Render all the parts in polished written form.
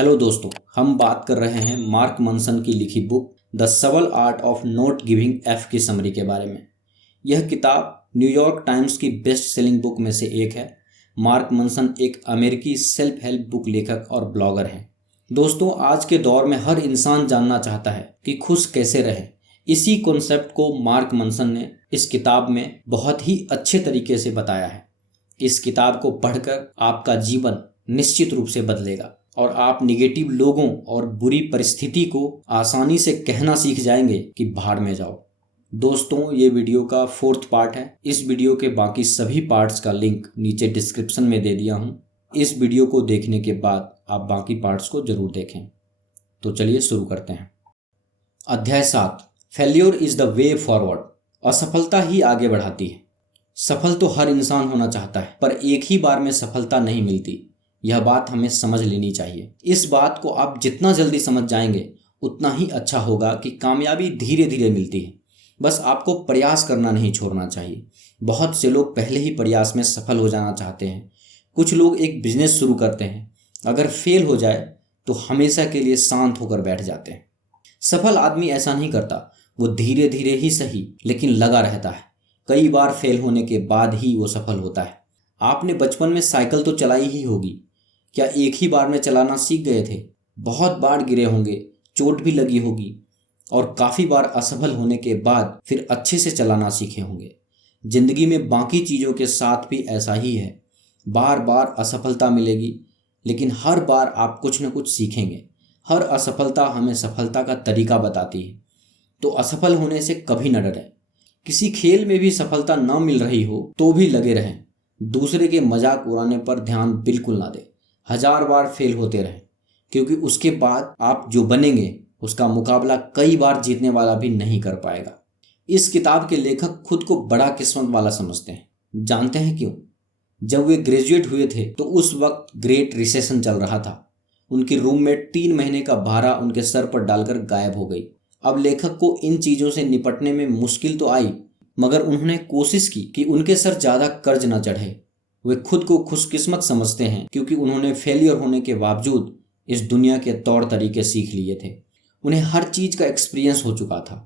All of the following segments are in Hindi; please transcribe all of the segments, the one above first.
हेलो दोस्तों, हम बात कर रहे हैं मार्क मनसन की लिखी बुक द सबल art of not giving F की समरी के बारे में। यह किताब न्यूयॉर्क टाइम्स की बेस्ट सेलिंग बुक में से एक है। मार्क मनसन एक अमेरिकी सेल्फ हेल्प बुक लेखक और ब्लॉगर हैं। दोस्तों, आज के दौर में हर इंसान जानना चाहता है कि खुश कैसे रहें। इसी कॉन्सेप्ट को मार्क मनसन ने इस किताब में बहुत ही अच्छे तरीके से बताया है। इस किताब को पढ़कर आपका जीवन निश्चित रूप से बदलेगा और आप निगेटिव लोगों और बुरी परिस्थिति को आसानी से कहना सीख जाएंगे कि भाड़ में जाओ। दोस्तों, ये वीडियो का 4th पार्ट है। इस वीडियो के बाकी सभी पार्ट्स का लिंक नीचे डिस्क्रिप्शन में दे दिया हूँ। इस वीडियो को देखने के बाद आप बाकी पार्ट्स को जरूर देखें। तो चलिए शुरू करते हैं। अध्याय 7, failure is the way forward. असफलता ही आगे बढ़ाती है। सफल तो हर इंसान होना चाहता है, पर एक ही बार में सफलता नहीं मिलती। यह बात हमें समझ लेनी चाहिए। इस बात को आप जितना जल्दी समझ जाएंगे उतना ही अच्छा होगा कि कामयाबी धीरे धीरे मिलती है। बस आपको प्रयास करना नहीं छोड़ना चाहिए। बहुत से लोग पहले ही प्रयास में सफल हो जाना चाहते हैं। कुछ लोग एक बिजनेस शुरू करते हैं, अगर फेल हो जाए तो हमेशा के लिए शांत होकर बैठ जाते हैं। सफल आदमी ऐसा नहीं करता। वो धीरे धीरे ही सही लेकिन लगा रहता है। कई बार फेल होने के बाद ही वो सफल होता है। आपने बचपन में साइकिल तो चलाई ही होगी। क्या एक ही बार में चलाना सीख गए थे? बहुत बार गिरे होंगे, चोट भी लगी होगी और काफ़ी बार असफल होने के बाद फिर अच्छे से चलाना सीखे होंगे। जिंदगी में बाकी चीज़ों के साथ भी ऐसा ही है। बार बार असफलता मिलेगी, लेकिन हर बार आप कुछ न कुछ सीखेंगे। हर असफलता हमें सफलता का तरीका बताती है। तो असफल होने से कभी न डरें। किसी खेल में भी सफलता न मिल रही हो तो भी लगे रहें। दूसरे के मजाक उड़ाने पर ध्यान बिल्कुल ना दें। 1000 बार फेल होते रहें, क्योंकि उसके बाद आप जो बनेंगे उसका मुकाबला कई बार जीतने वाला भी नहीं कर पाएगा। इस किताब के लेखक खुद को बड़ा किस्मत वाला समझते हैं। जानते हैं क्यों? जब वे ग्रेजुएट हुए थे तो उस वक्त ग्रेट रिसेशन चल रहा था। उनकी रूममेट 3 महीने का भाड़ा उनके सर पर डालकर गायब हो गई। अब लेखक को इन चीज़ों से निपटने में मुश्किल तो आई, मगर उन्होंने कोशिश की कि उनके सर ज़्यादा कर्ज न चढ़े। वे खुद को खुशकिस्मत समझते हैं क्योंकि उन्होंने फेलियर होने के बावजूद इस दुनिया के तौर तरीके सीख लिए थे। उन्हें हर चीज़ का एक्सपीरियंस हो चुका था,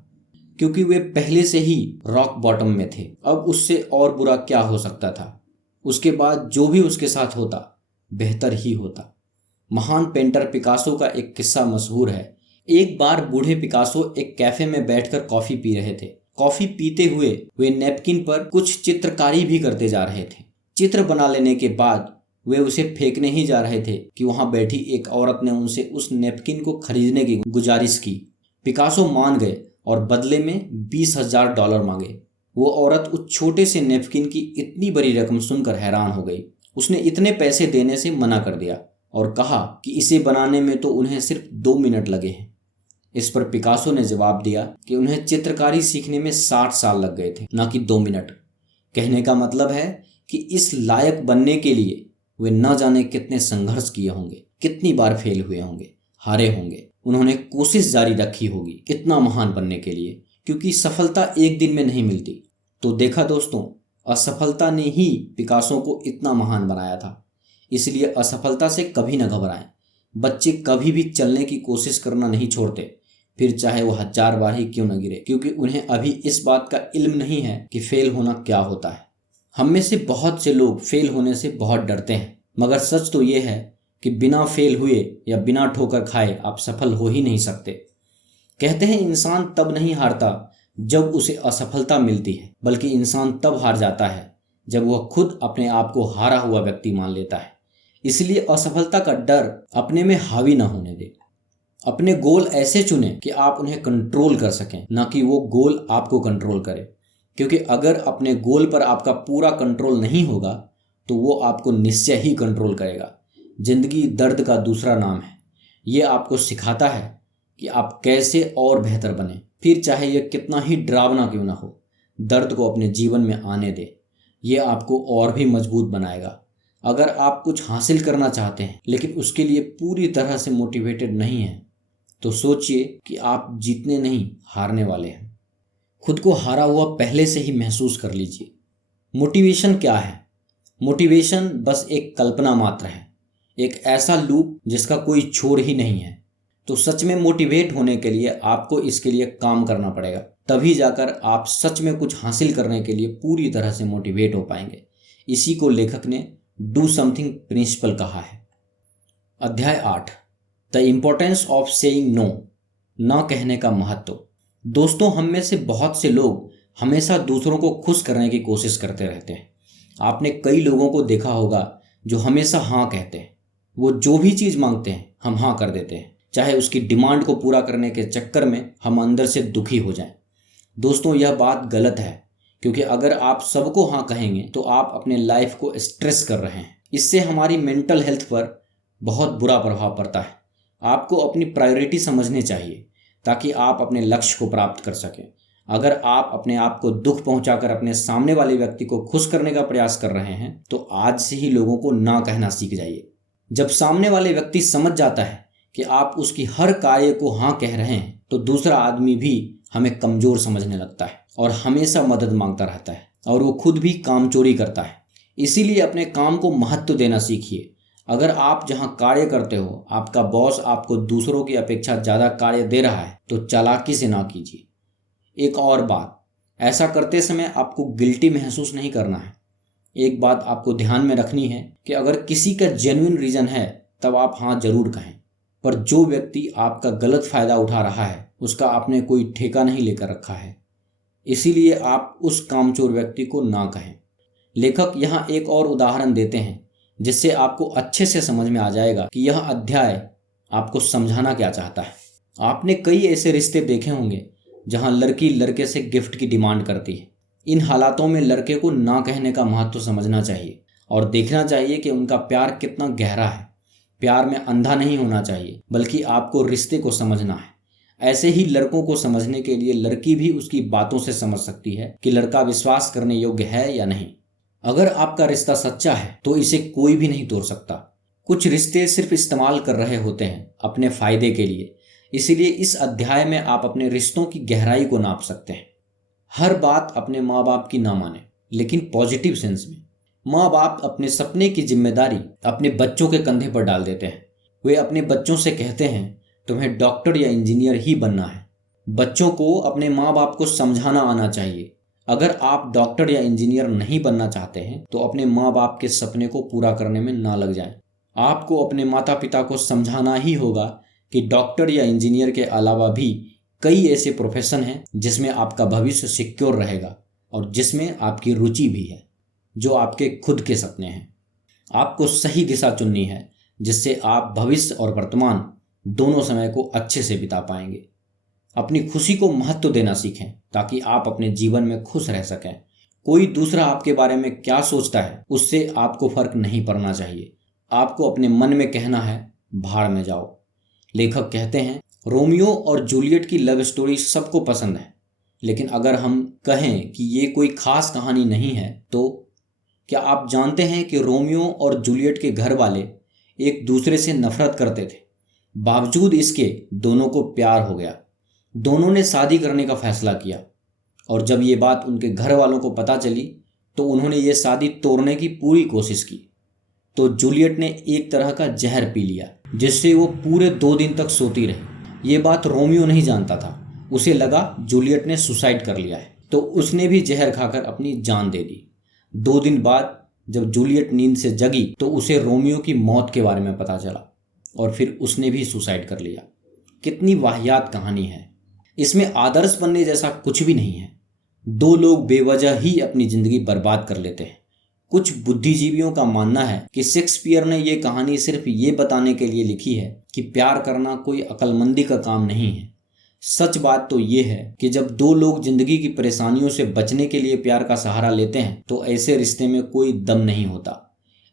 क्योंकि वे पहले से ही रॉक बॉटम में थे। अब उससे और बुरा क्या हो सकता था? उसके बाद जो भी उसके साथ होता बेहतर ही होता। महान पेंटर पिकासो का एक किस्सा मशहूर है। एक बार बूढ़े पिकासो एक कैफे में बैठकर कॉफ़ी पी रहे थे। कॉफ़ी पीते हुए वे नैपकिन पर कुछ चित्रकारी भी करते जा रहे थे। चित्र बना लेने के बाद वे उसे फेंकने ही जा रहे थे कि वहां बैठी एक औरत ने उनसे उस नैपकिन को खरीदने की गुजारिश की। पिकासो मान गए और बदले में $20,000 मांगे। वो औरत उस छोटे से नैपकिन की इतनी बड़ी रकम सुनकर हैरान हो गई। उसने इतने पैसे देने से मना कर दिया और कहा कि इसे बनाने में तो उन्हें सिर्फ 2 मिनट लगे हैं। इस पर पिकासो ने जवाब दिया कि उन्हें चित्रकारी सीखने में 60 साल लग गए थे, ना कि 2 मिनट। कहने का मतलब है कि इस लायक बनने के लिए वे न जाने कितने संघर्ष किए होंगे, कितनी बार फेल हुए होंगे, हारे होंगे। उन्होंने कोशिश जारी रखी होगी इतना महान बनने के लिए, क्योंकि सफलता एक दिन में नहीं मिलती। तो देखा दोस्तों, असफलता ने ही पिकासो को इतना महान बनाया था। इसलिए असफलता से कभी न घबराएं। बच्चे कभी भी चलने की कोशिश करना नहीं छोड़ते, फिर चाहे वो 1000 बार ही क्यों न गिरे, क्योंकि उन्हें अभी इस बात का इल्म नहीं है कि फेल होना क्या होता है। हम में से बहुत से लोग फेल होने से बहुत डरते हैं, मगर सच तो ये है कि बिना फेल हुए या बिना ठोकर खाए आप सफल हो ही नहीं सकते। कहते हैं इंसान तब नहीं हारता जब उसे असफलता मिलती है, बल्कि इंसान तब हार जाता है जब वह खुद अपने आप को हारा हुआ व्यक्ति मान लेता है। इसलिए असफलता का डर अपने में हावी ना होने दे। अपने गोल ऐसे चुने कि आप उन्हें कंट्रोल कर सकें, ना कि वो गोल आपको कंट्रोल करे। क्योंकि अगर अपने गोल पर आपका पूरा कंट्रोल नहीं होगा तो वो आपको निश्चय ही कंट्रोल करेगा। जिंदगी दर्द का दूसरा नाम है। ये आपको सिखाता है कि आप कैसे और बेहतर बने, फिर चाहे ये कितना ही डरावना क्यों ना हो। दर्द को अपने जीवन में आने दे। ये आपको और भी मजबूत बनाएगा। अगर आप कुछ हासिल करना चाहते हैं लेकिन उसके लिए पूरी तरह से मोटिवेटेड नहीं हैं, तो सोचिए कि आप जीतने नहीं हारने वाले हैं। खुद को हारा हुआ पहले से ही महसूस कर लीजिए। मोटिवेशन क्या है? मोटिवेशन बस एक कल्पना मात्र है। एक ऐसा लूप जिसका कोई छोर ही नहीं है। तो सच में मोटिवेट होने के लिए आपको इसके लिए काम करना पड़ेगा, तभी जाकर आप सच में कुछ हासिल करने के लिए पूरी तरह से मोटिवेट हो पाएंगे। इसी को लेखक ने डू समथिंग प्रिंसिपल कहा है। अध्याय 8, the importance of saying no, ना कहने का महत्व। दोस्तों, हम में से बहुत से लोग हमेशा दूसरों को खुश करने की कोशिश करते रहते हैं। आपने कई लोगों को देखा होगा जो हमेशा हाँ कहते हैं। वो जो भी चीज़ मांगते हैं हम हाँ कर देते हैं, चाहे उसकी डिमांड को पूरा करने के चक्कर में हम अंदर से दुखी हो जाएं। दोस्तों, यह बात गलत है, क्योंकि अगर आप सबको हाँ कहेंगे तो आप अपने लाइफ को स्ट्रेस कर रहे हैं। इससे हमारी मेंटल हेल्थ पर बहुत बुरा प्रभाव पड़ता है। आपको अपनी प्रायोरिटी समझनी चाहिए ताकि आप अपने लक्ष्य को प्राप्त कर सकें। अगर आप अपने आप को दुख पहुंचाकर अपने सामने वाले व्यक्ति को खुश करने का प्रयास कर रहे हैं तो आज से ही लोगों को ना कहना सीख जाइए। जब सामने वाले व्यक्ति समझ जाता है कि आप उसकी हर कार्य को हाँ कह रहे हैं तो दूसरा आदमी भी हमें कमज़ोर समझने लगता है और हमेशा मदद मांगता रहता है और वो खुद भी कामचोरी करता है। इसीलिए अपने काम को महत्व देना सीखिए। अगर आप जहाँ कार्य करते हो आपका बॉस आपको दूसरों की अपेक्षा ज़्यादा कार्य दे रहा है तो चालाकी से ना कीजिए। एक और बात, ऐसा करते समय आपको गिल्टी महसूस नहीं करना है। एक बात आपको ध्यान में रखनी है कि अगर किसी का जेन्युइन रीज़न है तब आप हाँ जरूर कहें, पर जो व्यक्ति आपका गलत फ़ायदा उठा रहा है उसका आपने कोई ठेका नहीं लेकर रखा है, इसीलिए आप उस कामचोर व्यक्ति को ना कहें। लेखक यहाँ एक और उदाहरण देते हैं जिससे आपको अच्छे से समझ में आ जाएगा कि यह अध्याय आपको समझाना क्या चाहता है। आपने कई ऐसे रिश्ते देखे होंगे जहां लड़की लड़के से गिफ्ट की डिमांड करती है। इन हालातों में लड़के को ना कहने का महत्व समझना चाहिए और देखना चाहिए कि उनका प्यार कितना गहरा है। प्यार में अंधा नहीं होना चाहिए, बल्कि आपको रिश्ते को समझना है। ऐसे ही लड़कों को समझने के लिए लड़की भी उसकी बातों से समझ सकती है कि लड़का विश्वास करने योग्य है या नहीं। अगर आपका रिश्ता सच्चा है तो इसे कोई भी नहीं तोड़ सकता। कुछ रिश्ते सिर्फ इस्तेमाल कर रहे होते हैं अपने फायदे के लिए, इसीलिए इस अध्याय में आप अपने रिश्तों की गहराई को नाप सकते हैं। हर बात अपने माँ बाप की ना माने, लेकिन पॉजिटिव सेंस में। माँ बाप अपने सपने की जिम्मेदारी अपने बच्चों के कंधे पर डाल देते हैं। वे अपने बच्चों से कहते हैं तुम्हें डॉक्टर या इंजीनियर ही बनना है। बच्चों को अपने माँ बाप को समझाना आना चाहिए। अगर आप डॉक्टर या इंजीनियर नहीं बनना चाहते हैं तो अपने माँ बाप के सपने को पूरा करने में ना लग जाएं। आपको अपने माता पिता को समझाना ही होगा कि डॉक्टर या इंजीनियर के अलावा भी कई ऐसे प्रोफेशन हैं जिसमें आपका भविष्य सिक्योर रहेगा और जिसमें आपकी रुचि भी है, जो आपके खुद के सपने हैं। आपको सही दिशा चुननी है जिससे आप भविष्य और वर्तमान दोनों समय को अच्छे से बिता पाएंगे। अपनी खुशी को महत्व देना सीखें ताकि आप अपने जीवन में खुश रह सकें। कोई दूसरा आपके बारे में क्या सोचता है उससे आपको फर्क नहीं पड़ना चाहिए। आपको अपने मन में कहना है भाड़ में जाओ। लेखक कहते हैं रोमियो और जूलियट की लव स्टोरी सबको पसंद है, लेकिन अगर हम कहें कि ये कोई खास कहानी नहीं है तो क्या आप जानते हैं कि रोमियो और जूलियट के घर वाले एक दूसरे से नफरत करते थे। बावजूद इसके दोनों को प्यार हो गया। दोनों ने शादी करने का फैसला किया और जब ये बात उनके घर वालों को पता चली तो उन्होंने ये शादी तोड़ने की पूरी कोशिश की। तो जूलियट ने एक तरह का जहर पी लिया जिससे वो पूरे 2 दिन तक सोती रही। ये बात रोमियो नहीं जानता था। उसे लगा जूलियट ने सुसाइड कर लिया है तो उसने भी जहर खाकर अपनी जान दे दी। 2 दिन बाद जब जूलियट नींद से जगी तो उसे रोमियो की मौत के बारे में पता चला और फिर उसने भी सुसाइड कर लिया। कितनी वाहियात कहानी है। इसमें आदर्श बनने जैसा कुछ भी नहीं है। 2 लोग बेवजह ही अपनी जिंदगी बर्बाद कर लेते हैं। कुछ बुद्धिजीवियों का मानना है कि शेक्सपियर ने यह कहानी सिर्फ ये बताने के लिए लिखी है कि प्यार करना कोई अक्लमंदी का काम नहीं है। सच बात तो ये है कि जब 2 लोग जिंदगी की परेशानियों से बचने के लिए प्यार का सहारा लेते हैं तो ऐसे रिश्ते में कोई दम नहीं होता।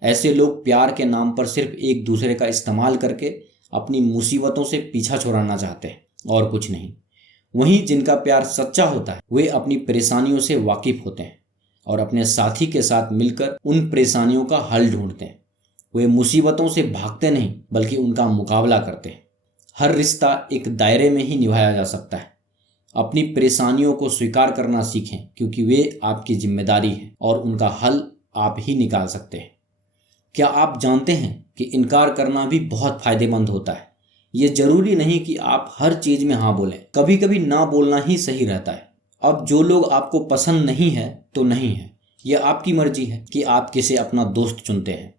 ऐसे लोग प्यार के नाम पर सिर्फ एक दूसरे का इस्तेमाल करके अपनी मुसीबतों से पीछा छुड़ाना चाहते हैं और कुछ नहीं। वहीं जिनका प्यार सच्चा होता है वे अपनी परेशानियों से वाकिफ होते हैं और अपने साथी के साथ मिलकर उन परेशानियों का हल ढूंढते हैं। वे मुसीबतों से भागते नहीं बल्कि उनका मुकाबला करते हैं। हर रिश्ता एक दायरे में ही निभाया जा सकता है। अपनी परेशानियों को स्वीकार करना सीखें क्योंकि वे आपकी जिम्मेदारी है और उनका हल आप ही निकाल सकते हैं। क्या आप जानते हैं कि इनकार करना भी बहुत फायदेमंद होता है। ये जरूरी नहीं कि आप हर चीज में हाँ बोलें, कभी कभी ना बोलना ही सही रहता है। अब जो लोग आपको पसंद नहीं है तो नहीं है, यह आपकी मर्जी है कि आप किसे अपना दोस्त चुनते हैं।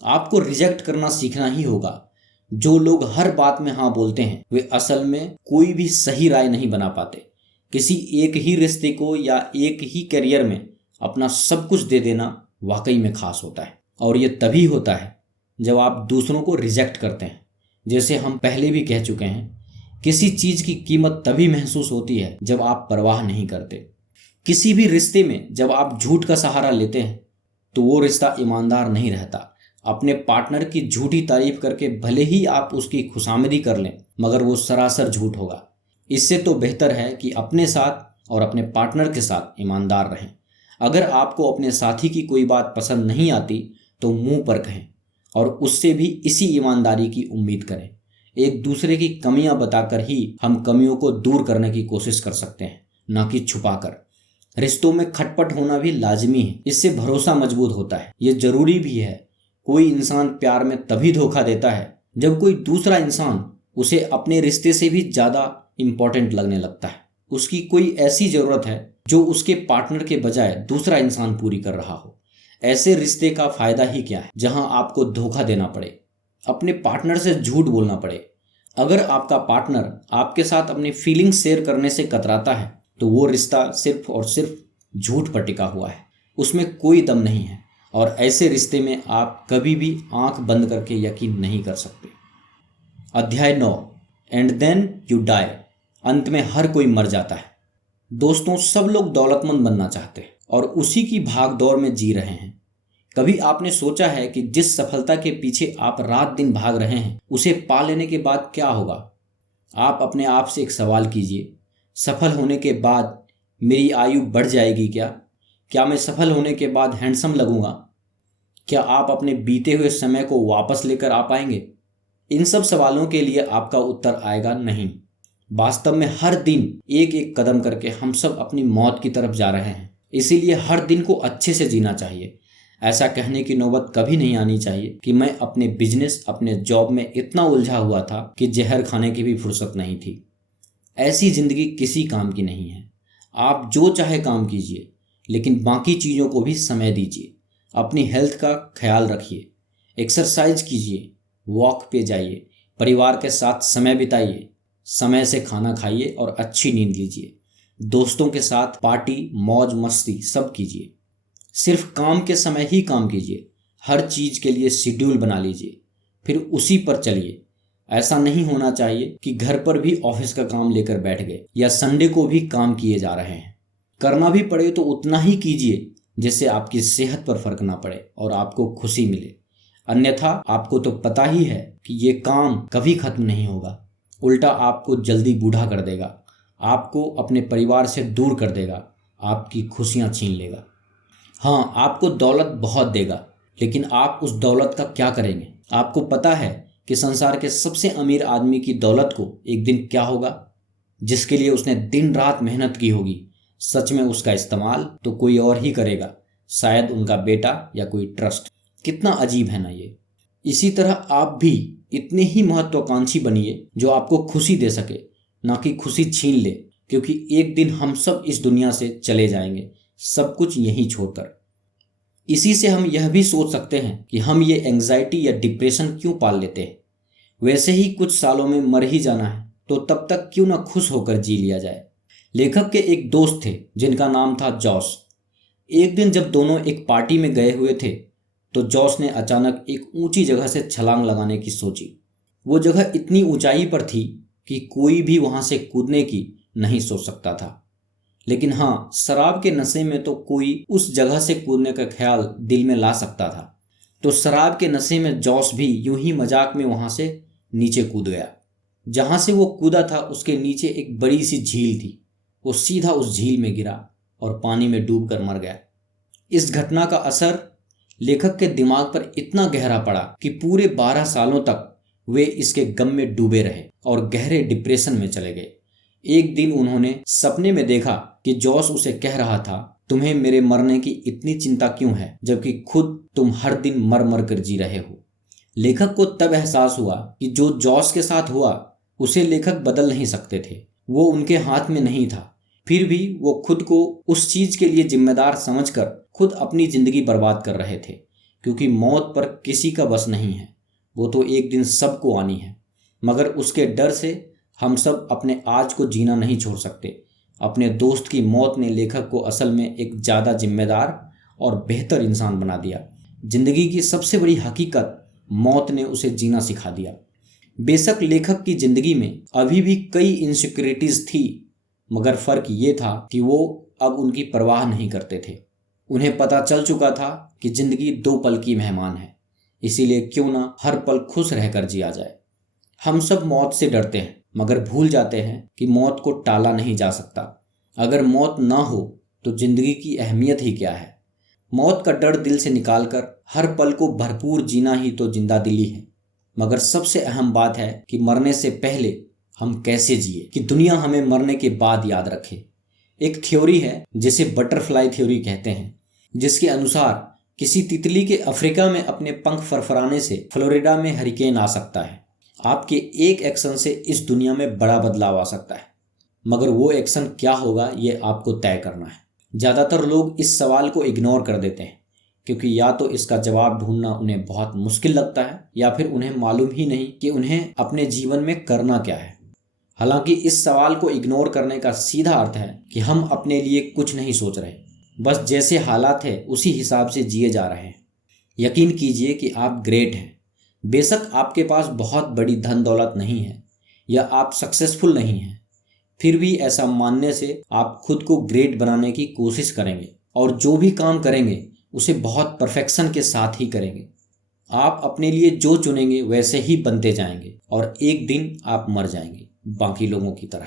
आपको रिजेक्ट करना सीखना ही होगा। जो लोग हर बात में हाँ बोलते हैं वे असल में कोई भी सही राय नहीं बना पाते। किसी एक ही रिश्ते को या एक ही करियर में अपना सब कुछ दे देना वाकई में खास होता है, और ये तभी होता है जब आप दूसरों को रिजेक्ट करते हैं। जैसे हम पहले भी कह चुके हैं, किसी चीज की कीमत तभी महसूस होती है जब आप परवाह नहीं करते। किसी भी रिश्ते में जब आप झूठ का सहारा लेते हैं तो वो रिश्ता ईमानदार नहीं रहता। अपने पार्टनर की झूठी तारीफ करके भले ही आप उसकी खुशामदी कर लें, मगर वो सरासर झूठ होगा। इससे तो बेहतर है कि अपने साथ और अपने पार्टनर के साथ ईमानदार रहें। अगर आपको अपने साथी की कोई बात पसंद नहीं आती तो मुंह पर कहें और उससे भी इसी ईमानदारी की उम्मीद करें। एक दूसरे की कमियां बताकर ही हम कमियों को दूर करने की कोशिश कर सकते हैं, ना कि छुपाकर। रिश्तों में खटपट होना भी लाजमी है, इससे भरोसा मजबूत होता है। ये जरूरी भी है। कोई इंसान प्यार में तभी धोखा देता है जब कोई दूसरा इंसान उसे अपने रिश्ते से भी ज्यादा इंपॉर्टेंट लगने लगता है। उसकी कोई ऐसी जरूरत है जो उसके पार्टनर के बजाय दूसरा इंसान पूरी कर रहा हो। ऐसे रिश्ते का फायदा ही क्या है जहां आपको धोखा देना पड़े, अपने पार्टनर से झूठ बोलना पड़े। अगर आपका पार्टनर आपके साथ अपनी फीलिंग्स शेयर करने से कतराता है तो वो रिश्ता सिर्फ और सिर्फ झूठ पर टिका हुआ है, उसमें कोई दम नहीं है। और ऐसे रिश्ते में आप कभी भी आंख बंद करके यकीन नहीं कर सकते। अध्याय 9, एंड देन यू डाई। अंत में हर कोई मर जाता है। दोस्तों, सब लोग दौलतमंद बनना चाहते हैं और उसी की भाग दौड़ में जी रहे हैं। कभी आपने सोचा है कि जिस सफलता के पीछे आप रात दिन भाग रहे हैं उसे पा लेने के बाद क्या होगा? आप अपने आप से एक सवाल कीजिए, सफल होने के बाद मेरी आयु बढ़ जाएगी क्या? क्या मैं सफल होने के बाद हैंडसम लगूंगा? क्या आप अपने बीते हुए समय को वापस लेकर आ पाएंगे? इन सब सवालों के लिए आपका उत्तर आएगा नहीं। वास्तव में हर दिन एक एक कदम करके हम सब अपनी मौत की तरफ जा रहे हैं। इसीलिए हर दिन को अच्छे से जीना चाहिए। ऐसा कहने की नौबत कभी नहीं आनी चाहिए कि मैं अपने बिजनेस, अपने जॉब में इतना उलझा हुआ था कि जहर खाने की भी फुर्सत नहीं थी। ऐसी जिंदगी किसी काम की नहीं है। आप जो चाहे काम कीजिए, लेकिन बाकी चीज़ों को भी समय दीजिए। अपनी हेल्थ का ख्याल रखिए, एक्सरसाइज कीजिए, वॉक पे जाइए, परिवार के साथ समय बिताइए, समय से खाना खाइए और अच्छी नींद लीजिए। दोस्तों के साथ पार्टी, मौज मस्ती सब कीजिए। सिर्फ काम के समय ही काम कीजिए। हर चीज के लिए शेड्यूल बना लीजिए, फिर उसी पर चलिए। ऐसा नहीं होना चाहिए कि घर पर भी ऑफिस का काम लेकर बैठ गए या संडे को भी काम किए जा रहे हैं। करना भी पड़े तो उतना ही कीजिए जिससे आपकी सेहत पर फर्क ना पड़े और आपको खुशी मिले। अन्यथा आपको तो पता ही है कि ये काम कभी खत्म नहीं होगा, उल्टा आपको जल्दी बूढ़ा कर देगा, आपको अपने परिवार से दूर कर देगा, आपकी खुशियां छीन लेगा। हाँ, आपको दौलत बहुत देगा, लेकिन आप उस दौलत का क्या करेंगे? आपको पता है कि संसार के सबसे अमीर आदमी की दौलत को एक दिन क्या होगा? जिसके लिए उसने दिन रात मेहनत की होगी, सच में उसका इस्तेमाल तो कोई और ही करेगा, शायद उनका बेटा या कोई ट्रस्ट। कितना अजीब है ना ये। इसी तरह आप भी इतने ही महत्वाकांक्षी बनिए जो आपको खुशी दे सके, ना कि खुशी छीन ले, क्योंकि एक दिन हम सब इस दुनिया से चले जाएंगे, सब कुछ यहीं छोड़कर। इसी से हम यह भी सोच सकते हैं कि हम ये एंग्जाइटी या डिप्रेशन क्यों पाल लेते हैं। वैसे ही कुछ सालों में मर ही जाना है, तो तब तक क्यों ना खुश होकर जी लिया जाए। लेखक के एक दोस्त थे जिनका नाम था जॉस। एक दिन जब दोनों एक पार्टी में गए हुए थे तो जॉस ने अचानक एक ऊंची जगह से छलांग लगाने की सोची। वो जगह इतनी ऊंचाई पर थी कि कोई भी वहां से कूदने की नहीं सोच सकता था। लेकिन हाँ, शराब के नशे में तो कोई उस जगह से कूदने का ख्याल दिल में ला सकता था। तो शराब के नशे में जॉस भी यूं ही मजाक में वहां से नीचे कूद गया। जहां से वो कूदा था उसके नीचे एक बड़ी सी झील थी। वो सीधा उस झील में गिरा और पानी में डूबकर मर गया। इस घटना का असर लेखक के दिमाग पर इतना गहरा पड़ा कि पूरे 12 सालों तक वे इसके गम में डूबे रहे और गहरे डिप्रेशन में चले गए। एक दिन उन्होंने सपने में देखा कि जॉस उसे कह रहा था, तुम्हें मेरे मरने की इतनी चिंता क्यों है, जबकि खुद तुम हर दिन मर मर कर जी रहे हो। लेखक को तब एहसास हुआ कि जो जॉस के साथ हुआ उसे लेखक बदल नहीं सकते थे, वो उनके हाथ में नहीं था। फिर भी वो खुद को उस चीज के लिए जिम्मेदार समझकर खुद अपनी जिंदगी बर्बाद कर रहे थे, क्योंकि मौत पर किसी का बस नहीं है, वो तो एक दिन सबको आनी है। मगर उसके डर से हम सब अपने आज को जीना नहीं छोड़ सकते। अपने दोस्त की मौत ने लेखक को असल में एक ज़्यादा जिम्मेदार और बेहतर इंसान बना दिया। जिंदगी की सबसे बड़ी हकीकत, मौत ने उसे जीना सिखा दिया। बेशक लेखक की जिंदगी में अभी भी कई इनसिक्योरिटीज थी, मगर फर्क ये था कि वो अब उनकी परवाह नहीं करते थे। उन्हें पता चल चुका था कि जिंदगी 2 पल की मेहमान है, इसीलिए क्यों ना हर पल खुश रहकर जिया जाए। हम सब मौत से डरते हैं, मगर भूल जाते हैं कि मौत को टाला नहीं जा सकता। अगर मौत ना हो तो जिंदगी की अहमियत ही क्या है। मौत का डर दिल से निकालकर हर पल को भरपूर जीना ही तो जिंदा दिली है। मगर सबसे अहम बात है कि मरने से पहले हम कैसे जिए, कि दुनिया हमें मरने के बाद याद रखे। एक थ्योरी है जिसे बटरफ्लाई थ्योरी कहते हैं, जिसके अनुसार किसी तितली के अफ्रीका में अपने पंख फरफराने से फ्लोरिडा में हरिकेन आ सकता है। आपके एक एक्शन से इस दुनिया में बड़ा बदलाव आ सकता है, मगर वो एक्शन क्या होगा ये आपको तय करना है। ज़्यादातर लोग इस सवाल को इग्नोर कर देते हैं, क्योंकि या तो इसका जवाब ढूंढना उन्हें बहुत मुश्किल लगता है, या फिर उन्हें मालूम ही नहीं कि उन्हें अपने जीवन में करना क्या है। हालांकि इस सवाल को इग्नोर करने का सीधा अर्थ है कि हम अपने लिए कुछ नहीं सोच रहे, बस जैसे हालात है उसी हिसाब से जिए जा रहे हैं। यकीन कीजिए कि आप ग्रेट हैं। बेशक आपके पास बहुत बड़ी धन दौलत नहीं है, या आप सक्सेसफुल नहीं हैं, फिर भी ऐसा मानने से आप खुद को ग्रेट बनाने की कोशिश करेंगे, और जो भी काम करेंगे उसे बहुत परफेक्शन के साथ ही करेंगे। आप अपने लिए जो चुनेंगे वैसे ही बनते जाएंगे, और एक दिन आप मर जाएंगे बाकी लोगों की तरह।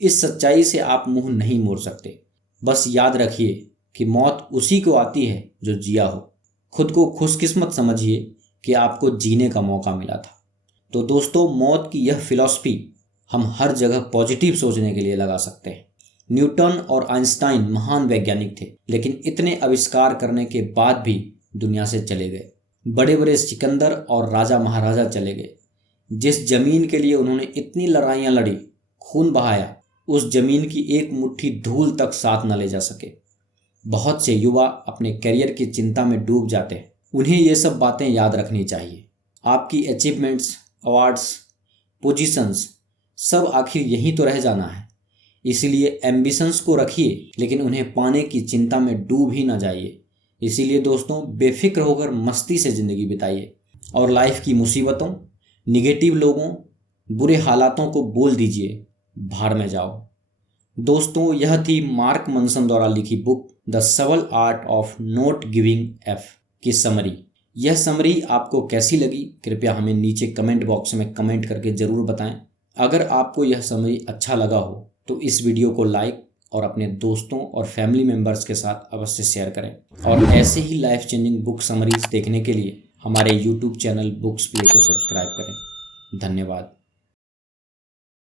इस सच्चाई से आप मुंह नहीं मोड़ सकते। बस याद रखिए कि मौत उसी को आती है जो जिया हो। खुद को खुशकिस्मत समझिए कि आपको जीने का मौका मिला था। तो दोस्तों, मौत की यह फिलॉसफी हम हर जगह पॉजिटिव सोचने के लिए लगा सकते हैं। न्यूटन और आइंस्टाइन महान वैज्ञानिक थे, लेकिन इतने आविष्कार करने के बाद भी दुनिया से चले गए। बड़े बड़े सिकंदर और राजा महाराजा चले गए। जिस जमीन के लिए उन्होंने इतनी लड़ाइयाँ लड़ी, खून बहाया, उस जमीन की एक मुट्ठी धूल तक साथ न ले जा सके। बहुत से युवा अपने करियर की चिंता में डूब जाते हैं। उन्हें ये सब बातें याद रखनी चाहिए। आपकी अचीवमेंट्स, अवार्ड्स, पोजीशंस सब आखिर यहीं तो रह जाना है। इसीलिए एम्बिशंस को रखिए, लेकिन उन्हें पाने की चिंता में डूब ही ना जाइए। इसीलिए दोस्तों, बेफिक्र होकर मस्ती से ज़िंदगी बिताइए, और लाइफ की मुसीबतों, निगेटिव लोगों, बुरे हालातों को बोल दीजिए, भाड़ में जाओ। दोस्तों, यह थी मार्क मनसन द्वारा लिखी बुक द सबल art of not giving F की समरी। यह समरी आपको कैसी लगी, कृपया हमें नीचे कमेंट बॉक्स में कमेंट करके ज़रूर बताएं। अगर आपको यह समरी अच्छा लगा हो तो इस वीडियो को लाइक और अपने दोस्तों और फैमिली मेम्बर्स के साथ अवश्य शेयर करें। और ऐसे ही लाइफ चेंजिंग बुक समरीज देखने के लिए हमारे YouTube चैनल बुक्स प्ले को सब्सक्राइब करें। धन्यवाद।